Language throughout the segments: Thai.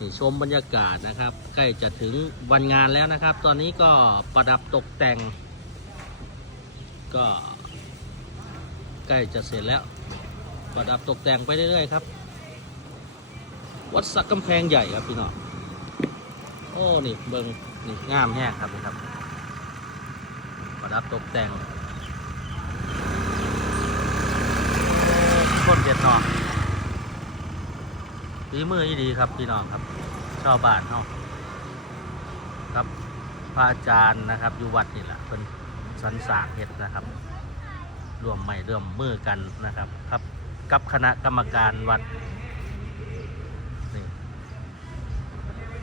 นี่ชมบรรยากาศนะครับ ใกล้จะถึงวันงานแล้วนะครับ ตอนนี้ก็ประดับตกแต่ง ก็ใกล้จะเสร็จแล้ว ประดับตกแต่งไปเรื่อยๆครับ วัดสักกำแพงใหญ่ครับพี่น้องโอ้นี่เบิงนี่งามแห้งครับนี่ครับ ประดับตกแต่งคนเด็ดเนาะ ฝีมืออีดีครับพี่น้องครับ ชาวบ้านเฮาครับพระอาจารย์นะครับอยู่วัดนี่แหละเป็นสันสางเฮ็ดนะครับรวมไม่ร่วมมือกันนะครับครับ กับคณะกรรมการวัดนี่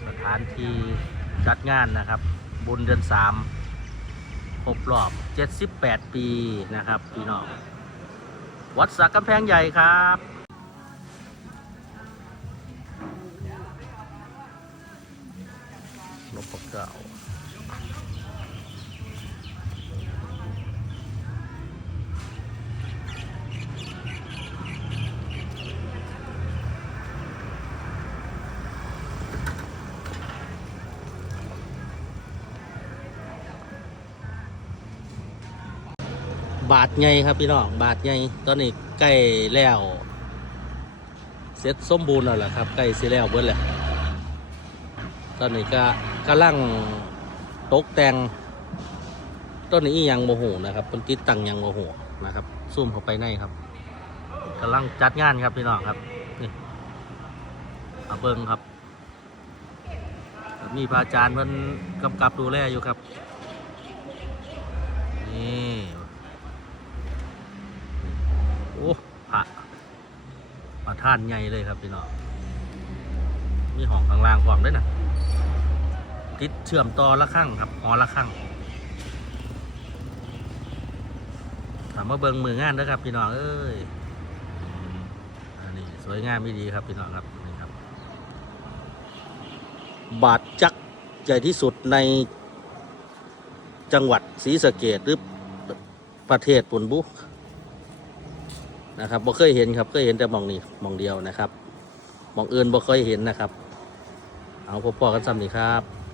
สถานที่จัดงานนะครับ บุญเดือนสามครบรอบ 78 ปีนะครับ พี่น้อง วัดสักกำแพงใหญ่ครับ นพเก้าบาทใหญ่ครับพี่น้องบาทใหญ่ตอนนี้ใกล้แล้วเสร็จสมบูรณ์แล้วล่ะครับใกล้สิแล้วเบิดแล้วตอนนี้ก็ กำลังตกแต่งต้นนี้ยังโมโหนะครับเป็นติดตั้งยังโมโหนะครับซูมเข้าไปในครับกำลังจัดงานครับพี่น้องครับนี่มาเบิ้งครับ มีพระอาจารย์เพิ่นกำกับดูแลอยู่ครับนี่โอ้พระประท่านใหญ่เลยครับพี่น้องมีห้องข้างล่างพร้อมด้วยนะ ติดเชื่อมต่อละข้างครับหอละข้างถามว่าเบิงมืองานนะครับพี่น้องเอ้ยอันนี้สวยงามไม่ดีครับพี่น้องครับนี่ครับ บาทจักใหญ่ที่สุดในจังหวัดศรีสะเกดหรือประเทศปุ่นบุนะครับบ่เคยเห็นครับเคยเห็นแต่มองนี้มองเดียวนะครับมองอื่นบ่เคยเห็นนะครับ เอาพบๆกันซ้ำนี่ครับ